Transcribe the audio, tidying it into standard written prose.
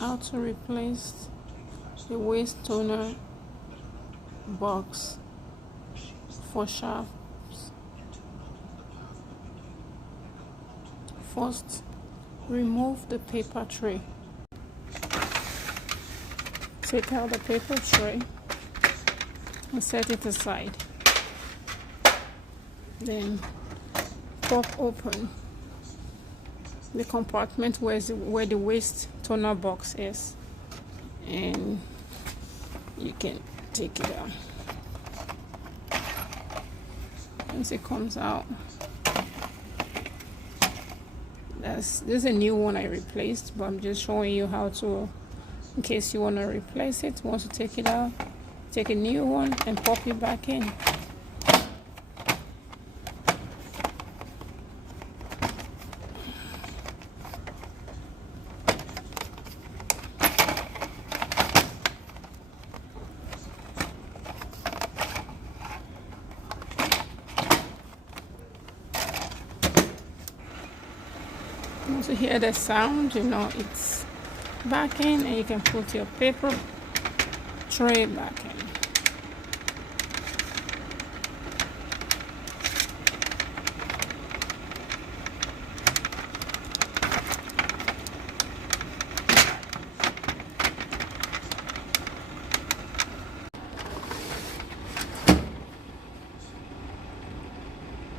How to replace the waste toner box for shafts. First, remove the paper tray. Take out the paper tray and set it aside. Then pop open the compartment where the waste toner box is, and you can take it out. Once it comes out, this is a new one I replaced, but I'm just showing you how to, in case you want to replace it. Once you take it out, take a new one and pop it back in. Once you hear the sound, you know it's back in, and you can put your paper tray back in.